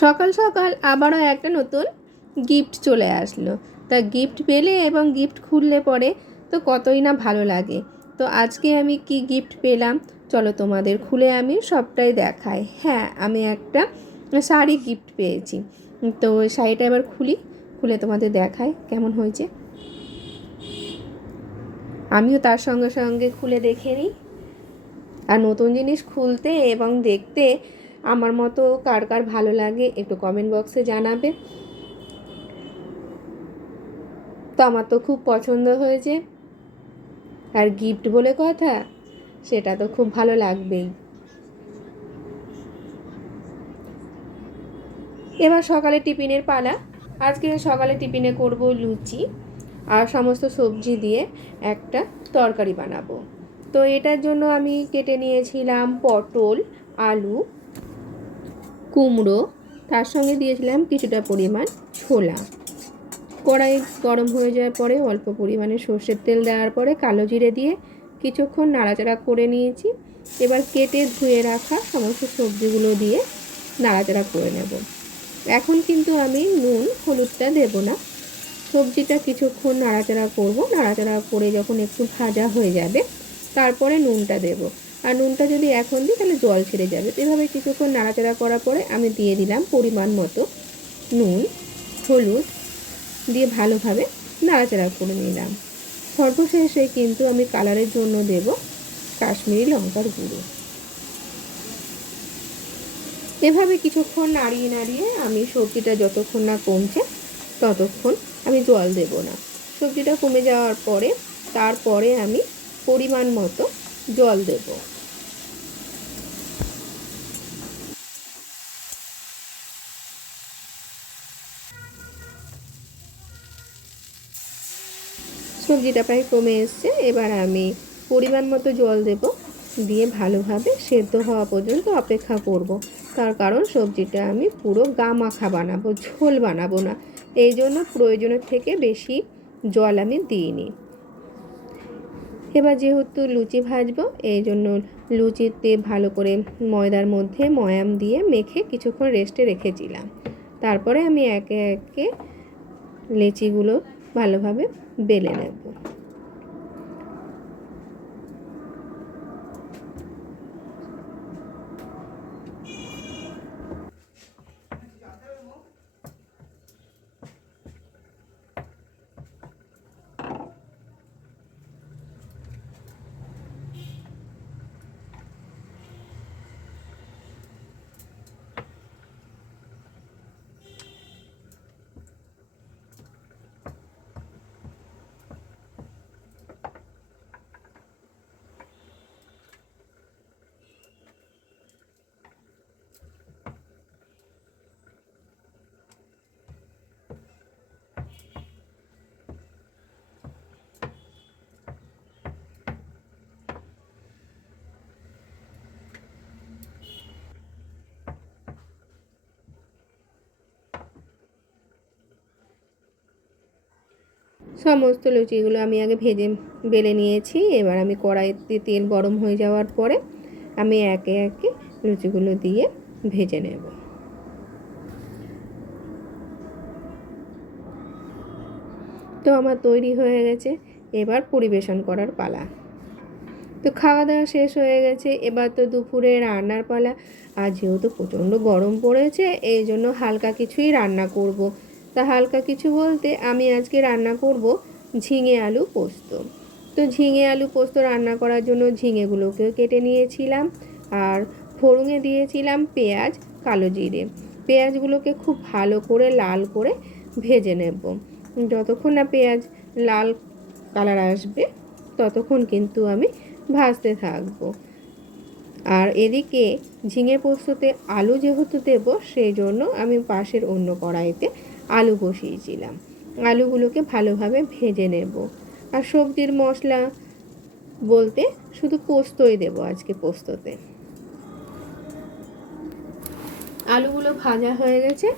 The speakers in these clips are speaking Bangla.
সকাল সকাল আবারও একটা নতুন গিফট চলে আসলো। তা গিফট পেলে এবং গিফট খুললে পরে তো কতই না ভালো লাগে। তো আজকে আমি কি গিফট পেলাম চলো তোমাদের খুলে আমি সবটাই দেখাই। হ্যাঁ, আমি একটা শাড়ি গিফট পেয়েছি। তো শাড়িটা এবার খুলে তোমাদের দেখাই কেমন হয়েছে। আমিও তার সঙ্গে সঙ্গে খুলে দেখে নিই। আর নতুন জিনিস খুলতে এবং দেখতে আমার মতো কার কার ভালো লাগে একটু কমেন্ট বক্সে জানাবে। তো আমার তো খুব পছন্দ হয়েছে, আর গিফট বলে কথা, সেটা তো খুব ভালো লাগবেই। এবার সকালে টিফিনের পালা। আজকে সকালে টিফিনে করব লুচি আর সমস্ত সবজি দিয়ে একটা তরকারি বানাবো। তো এটার জন্য আমি কেটে নিয়েছিলাম পটল, আলু, কুমড়ো, তার সঙ্গে দিয়েছিলাম কিছুটা পরিমাণ ছোলা। কড়াই গরম হয়ে যাওয়ার পরে অল্প পরিমাণে সর্ষের তেল দেওয়ার পরে কালো জিরে দিয়ে কিছুক্ষণ নাড়াচাড়া করে নিয়েছি। এবার কেটে ধুয়ে রাখা সমস্ত সবজিগুলো দিয়ে নাড়াচাড়া করে নেব। এখন কিন্তু আমি নুন হলুদটা দেব না, সবজিটা কিছুক্ষণ নাড়াচাড়া করব। নাড়াচাড়া করে যখন একটু ভাজা হয়ে যাবে তারপরে নুনটা দেব। আর নুনটা যদি এখন দিই তাহলে জল ছেড়ে যাবে। এভাবে কিছুক্ষণ নাড়াচাড়া করার পরে আমি দিয়ে দিলাম পরিমাণ মতো নুন, হলুদ দিয়ে ভালোভাবে নাড়াচাড়া করে নিলাম। সর্বশেষে কিন্তু আমি কালারের জন্য দেব কাশ্মীরি লঙ্কার গুঁড়ো। এভাবে কিছুক্ষণ নাড়িয়ে নাড়িয়ে আমি সবজিটা যতক্ষণ না কমছে ততক্ষণ আমি জল দেব না। সবজিটা কমে যাওয়ার পরে তারপরে আমি পরিমাণ মতো জল দেব। সবজিটা প্রায় কমে এসছে, এবার আমি পরিমাণ মতো জল দেব, দিয়ে ভালোভাবে সেদ্ধ হওয়া পর্যন্ত অপেক্ষা করব। তার কারণ সবজিটা আমি পুরো গামাখা বানাবো, ঝোল বানাবো না, এই জন্য প্রয়োজনের থেকে বেশি জল আমি দিইনি। এবার যেহেতু লুচি ভাজবো এই জন্য লুচিতে ভালো করে ময়দার মধ্যে ময়াম দিয়ে মেখে কিছুক্ষণ রেস্টে রেখেছিলাম। তারপরে আমি একে একে লেচিগুলো ভালোভাবে বেলে নেব। সমস্ত লুচিগুলো আমি আগে ভেজে বেলে নিয়েছি। এবার আমি কড়াইতে তেল গরম হয়ে যাওয়ার পরে আমি একে একে লুচিগুলো দিয়ে ভেজে নেব। তো আমার তৈরি হয়ে গেছে, এবার পরিবেশন করার পালা। তো খাওয়া দাওয়া শেষ হয়ে গেছে, এবার তো দুপুরে রান্নার পালা। আর যেহেতু প্রচণ্ড গরম পড়েছে এই জন্য হালকা কিছুই রান্না করব। তা হালকা কিছু বলতে আমি আজকে রান্না করব ঝিঙে আলু পোস্ত। তো ঝিঙে আলু পোস্ত রান্না করার জন্য ঝিঙেগুলোকেও কেটে নিয়েছিলাম, আর ফোড়নে দিয়েছিলাম পেঁয়াজ, কালো জিরে। পেঁয়াজগুলোকে খুব ভালো করে লাল করে ভেজে নেব। যতক্ষণ না পেঁয়াজ লাল কালার আসবে ততক্ষণ কিন্তু আমি ভাজতে থাকবো। আর এদিকে ঝিঙে পোস্ততে আলু যেহেতু দেব সেই জন্য আমি পাশের অন্য কড়াইতে আলু বসিয়েছিলাম। আলুগুলোকে ভালোভাবে ভেজে নেব। আর সবজির মশলা বলতে শুধু পোস্তই দেব আজকে পোস্ততে। আলুগুলো ভাজা হয়ে গেছে,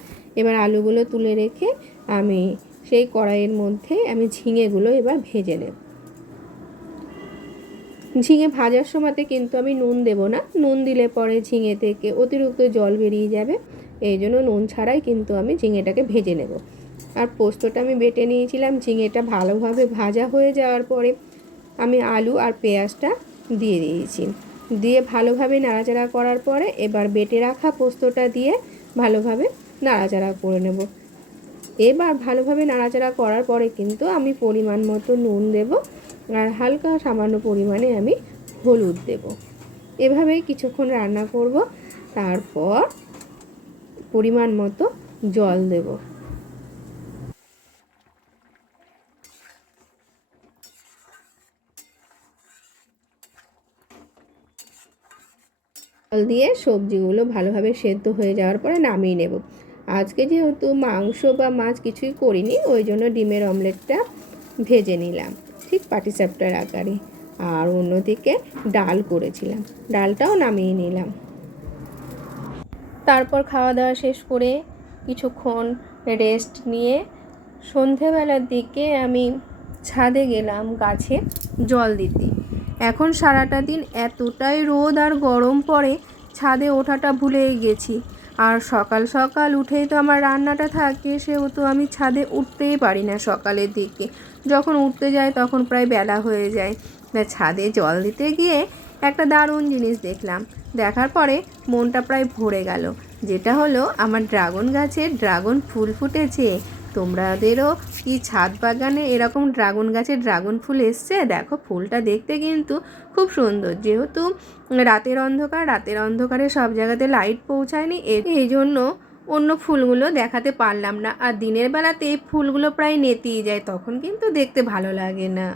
এবার আলুগুলো তুলে রেখে আমি সেই কড়াইয়ের মধ্যে আমি ঝিঙেগুলো এবার ভেজে নেব। ঝিঙে ভাজার সময়তে কিন্তু আমি নুন দেব না, নুন দিলে পরে ঝিঙে থেকে অতিরিক্ত জল বেরিয়ে যাবে। এই জন্য নুন ছাড়াই কিন্তু আমি ঝিঙেটাকে ভেজে নেব। আর পোস্তটা আমি বেটে নিয়েছিলাম। ঝিঙেটা ভালোভাবে ভাজা হয়ে যাওয়ার পরে আমি আলু আর পেঁয়াজটা দিয়ে দিয়েছি। দিয়ে ভালোভাবে নাড়াচাড়া করার পরে এবার বেটে রাখা পোস্তটা দিয়ে ভালোভাবে নাড়াচাড়া করে নেব। এবার ভালোভাবে নাড়াচাড়া করার পরে কিন্তু আমি পরিমাণ মতো নুন দেব আর হালকা সামান্য পরিমাণে আমি হলুদ দেব। এভাবেই কিছুক্ষণ রান্না করব। তারপর পরিমাণ মতো জল দেব। জল দিয়ে সবজিগুলো ভালোভাবে সেদ্ধ হয়ে যাওয়ার পরে নামিয়ে নেব। আজকে যেহেতু মাংস বা মাছ কিছুই করিনি, ওই জন্য ডিমের অমলেটটা ভেজে নিলাম ঠিক পাটিসাপটার আকারে। আর অন্যদিকে ডাল করেছিলাম, ডালটাও নামিয়ে নিলাম। তারপর খাওয়া দাওয়া শেষ করে কিছুক্ষণ রেস্ট নিয়ে সন্ধেবেলার দিকে আমি ছাদে গেলাম গাছে জল দিতে। এখন সারাটা দিন এতটাই রোদ আর গরম পড়ে, ছাদে ওঠাটা ভুলেই গেছি। আর সকাল সকাল উঠেই তো আমার রান্নাটা থাকে, সেহেতু আমি ছাদে উঠতেই পারি না সকালের দিকে। যখন উঠতে যাই তখন প্রায় বেলা হয়ে যায়। ছাদে জল দিতে গিয়ে একটা দারুণ জিনিস দেখলাম। দেখার পরে মনটা প্রায় ভরে গেল। যেটা হলো আমার ড্রাগন গাছের ড্রাগন ফুল ফুটেছে। তোমাদেরও কি ছাদ বাগানে এরকম ড্রাগন গাছে ড্রাগন ফুল এসছে? দেখো ফুলটা দেখতে কিন্তু খুব সুন্দর। যেহেতু রাতের অন্ধকারে সব জায়গাতে লাইট পৌঁছায়নি, এই জন্য অন্য ফুলগুলো দেখাতে পারলাম না। আর দিনের বেলাতে এই ফুলগুলো প্রায় নেতিয়ে যায়, তখন কিন্তু দেখতে ভালো লাগে না।